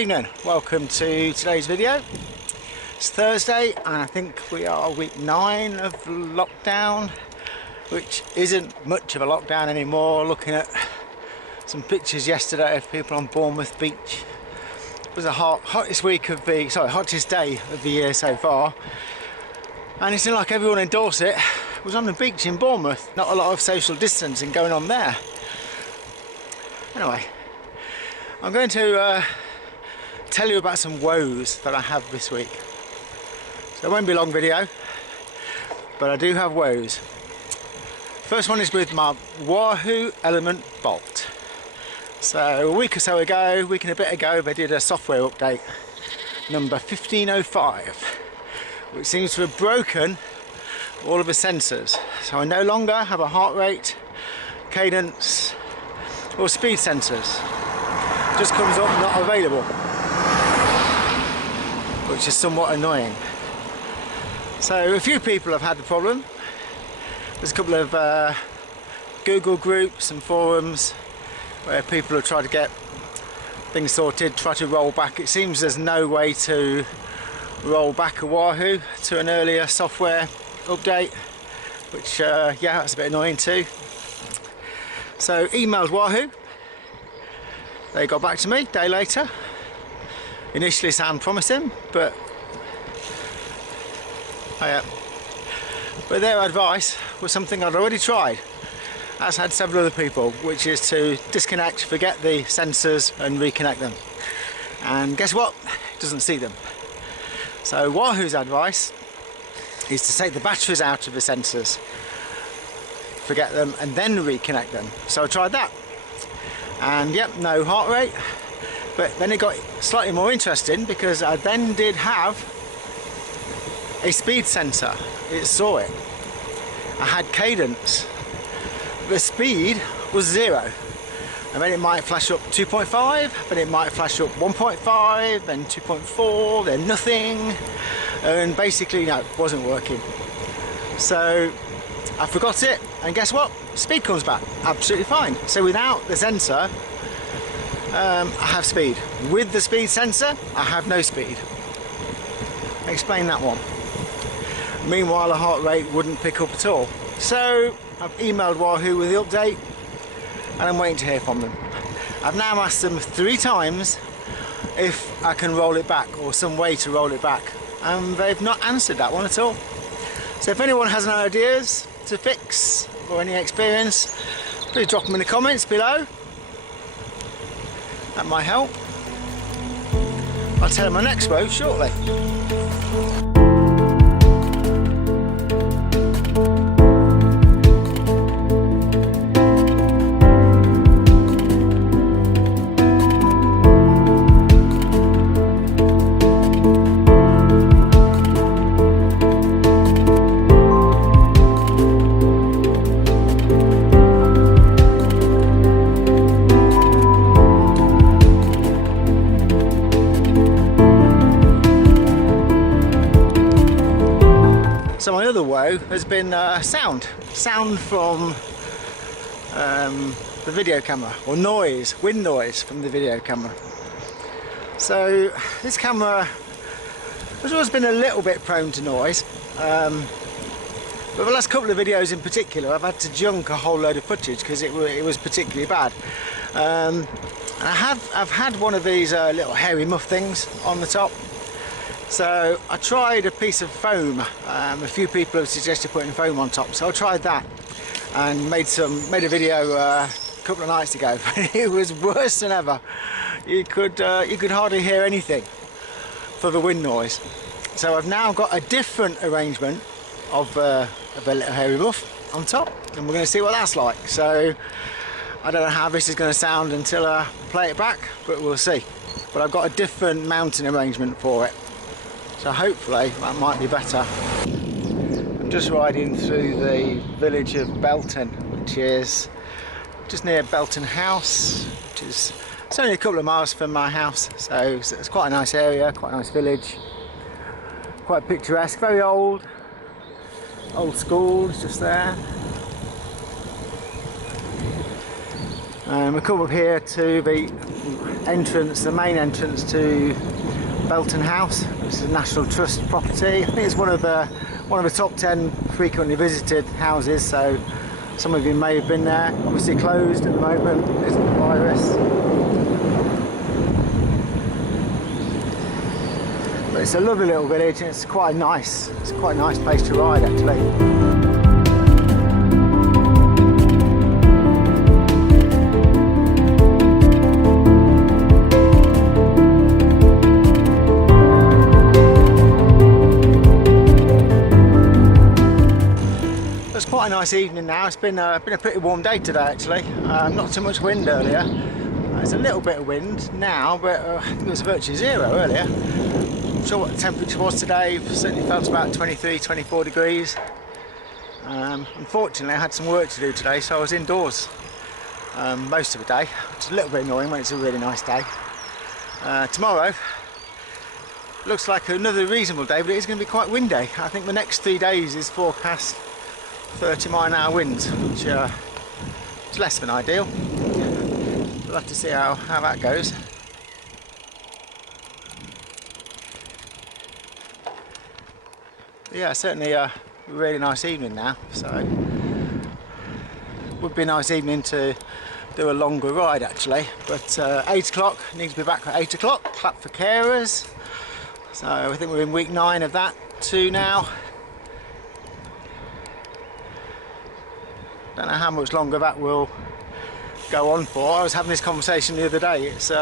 evening, welcome to today's video. It's Thursday and I think we are week 9 of lockdown, which isn't much of a lockdown anymore. Looking at some pictures yesterday of people on Bournemouth Beach. It was the hottest day of the year so far, and it seemed like everyone in Dorset was on the beach in Bournemouth. Not a lot of social distancing going on there. Anyway, I'm going to tell you about some woes that I have this week. So it won't be a long video, but I do have woes. First one is with my Wahoo Elemnt Bolt. So a week and a bit ago, they did a software update, number 1505, which seems to have broken all of the sensors. So I no longer have a heart rate, cadence, or speed sensors. It just comes up not available, which is somewhat annoying. So a few people have had the problem. There's a couple of Google groups and forums where people have tried to get things sorted, try to roll back. It seems there's no way to roll back a Wahoo to an earlier software update, which yeah, that's a bit annoying too. So emailed Wahoo, they got back to me a day later. Initially sound promising, but their advice was something I'd already tried, as had several other people, which is to disconnect, forget the sensors and reconnect them. And guess what? It doesn't see them. So Wahoo's advice is to take the batteries out of the sensors, forget them, and then reconnect them. So I tried that, and yep, no heart rate. But then it got slightly more interesting, because I then did have a speed sensor. It saw it. I had cadence. The speed was 0. And then it might flash up 2.5, then it might flash up 1.5, then 2.4, then nothing. And basically, no, it wasn't working. So I forgot it, and guess what? Speed comes back absolutely fine. So without the sensor, I have speed. With the speed sensor, I have no speed. Explain that one. Meanwhile, the heart rate wouldn't pick up at all. So I've emailed Wahoo with the update, and I'm waiting to hear from them. I've now asked them 3 times if I can roll it back, or some way to roll it back, and they've not answered that one at all. So if anyone has any ideas to fix or any experience, please drop them in the comments below. That might help. I'll tell you my next woe shortly. So my other woe has been sound from the video camera, or wind noise from the video camera. So this camera has always been a little bit prone to noise, but the last couple of videos in particular I've had to junk a whole load of footage because it was particularly bad. And I've had one of these little hairy muff things on the top. So I tried a piece of foam. A few people have suggested putting foam on top, so I tried that and made a video a couple of nights ago. It was worse than ever. You could hardly hear anything for the wind noise. So I've now got a different arrangement of a little hairy muff on top, and we're going to see what that's like. So I don't know how this is going to sound until I play it back, but we'll see. But I've got a different mounting arrangement for it. So hopefully that might be better. I'm just riding through the village of Belton, which is just near Belton House, which is it's only a couple of miles from my house. So it's quite a nice area, quite a nice village, quite picturesque, very old school, it's just there. We come up here to the entrance, the main entrance to Belton House, which is a National Trust property. I think it's one of the top 10 frequently visited houses, so some of you may have been there. Obviously closed at the moment because of the virus. But it's a lovely little village, and it's quite nice. It's quite a nice place to ride actually. It's quite a nice evening now. It's been a pretty warm day today actually. Not too much wind earlier. There's a little bit of wind now, but I think it was virtually zero earlier. I'm not sure what the temperature was today. Certainly felt about 23, 24 degrees. Unfortunately I had some work to do today, so I was indoors most of the day, which is a little bit annoying when it's a really nice day. Tomorrow looks like another reasonable day, but it is going to be quite windy. I think the next 3 days is forecast 30-mile-an-hour winds, which is less than ideal. We'll have to see how that goes. But yeah, certainly a really nice evening now, so would be a nice evening to do a longer ride actually, but 8 o'clock, need to be back at 8 o'clock, clap for carers. So I think we're in week 9 of that too now. Don't know how much longer that will go on for. I was having this conversation the other day. It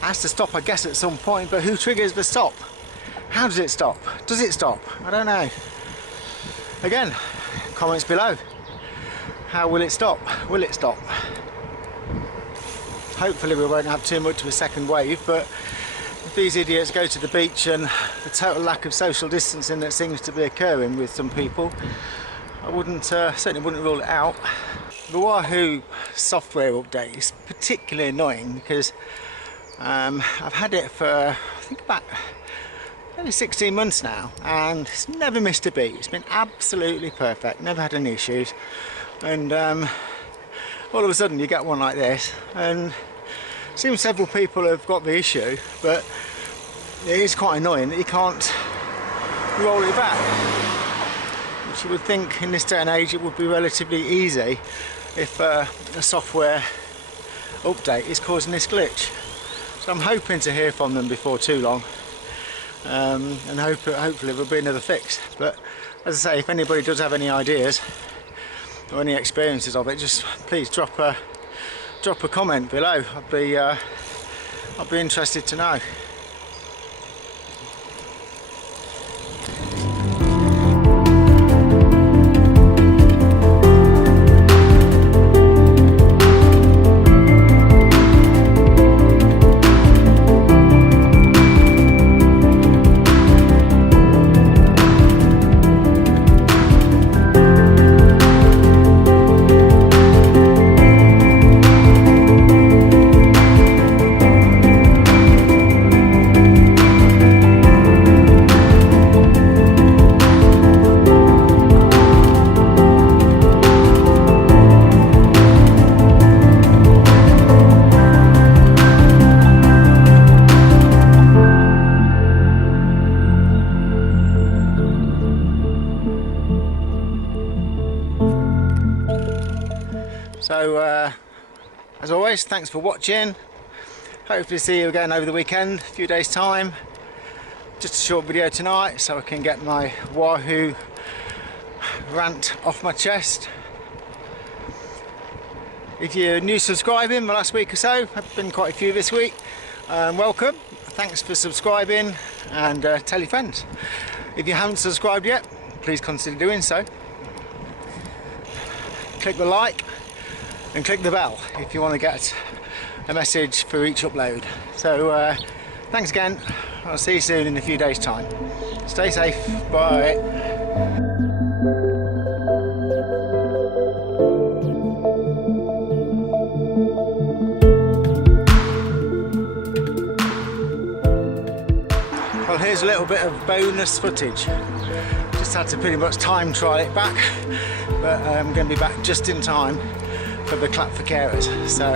has to stop I guess at some point, but who triggers the stop? How does it stop? Does it stop? I don't know. Again, comments below. How will it stop? Will it stop? Hopefully we won't have too much of a second wave, but if these idiots go to the beach and the total lack of social distancing that seems to be occurring with some people, I certainly wouldn't rule it out. The Wahoo software update is particularly annoying because I've had it for I think about maybe 16 months now, and it's never missed a beat. It's been absolutely perfect, never had any issues, and all of a sudden you get one like this, and it seems several people have got the issue, but it is quite annoying that you can't roll it back. Which you would think in this day and age it would be relatively easy if a software update is causing this glitch. So I'm hoping to hear from them before too long, and hopefully there'll be another fix. But as I say, if anybody does have any ideas or any experiences of it, just please drop a comment below. I'd be interested to know. So as always, thanks for watching. Hopefully see you again over the weekend, a few days time. Just a short video tonight so I can get my Wahoo rant off my chest. If you're new subscribing the last week or so, I've been quite a few this week, welcome. Thanks for subscribing, and tell your friends. If you haven't subscribed yet, please consider doing so. Click the like and click the bell if you want to get a message for each upload. So thanks again. I'll see you soon in a few days time. Stay safe. Bye. Well, here's a little bit of bonus footage. Just had to pretty much time trial it back, but I'm going to be back just in time for the clap for carers. So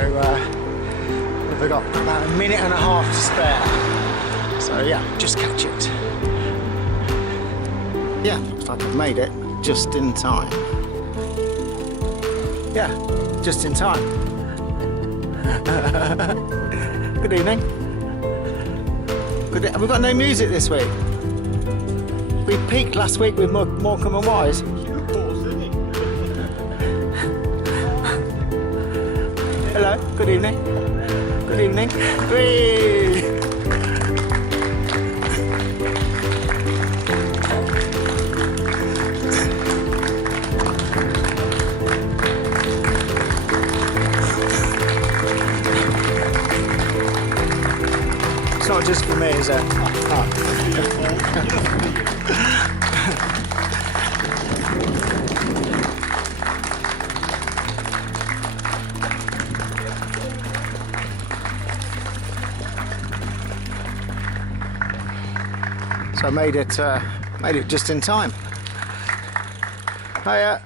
with We've got about a minute and a half to spare. So yeah, just catch it. Yeah, looks like I've made it just in time. Yeah, just in time. Good evening. Have we got no music this week? We peaked last week with Morecambe and Wise. Hello, good evening. Good evening. Whee! It's not just for me, is it? So I made it just in time. Hiya.